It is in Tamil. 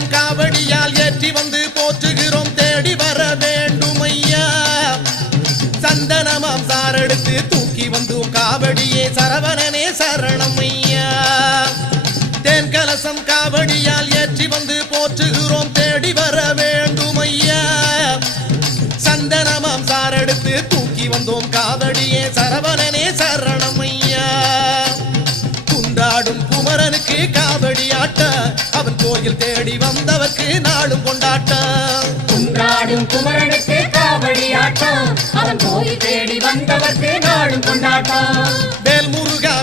கலசம் காவடியால் ஏற்றி வந்து போற்றுகிறோம் தேடி வர வேண்டும் ஐயா சந்தனமாம் சாரெடுத்து தூக்கி வந்தோம் காவடியே சரவணனே சரணம் ஐயா தேன் கலசம் காவடியால் ஏற்றி வந்து போற்றுகிறோம் தேடி வர வேண்டும் ஐயா சந்தனமாம் சாரெடுத்து தூக்கி வந்தோம் காவடியே சரவணனே சரணம் ஐயா குன்றாடும் குமரனுக்கு காவடி ஆட்ட அவன் கோயில் தேடி வந்தவர்க்கு நாளும் கொண்டாட்ட குன்றாடும் குமரனுக்கு காவடி ஆட்டம் அவன் கோயில் தேடி வந்தவர்க்கு நாளும் கொண்டாட்டம் வேல் முருகா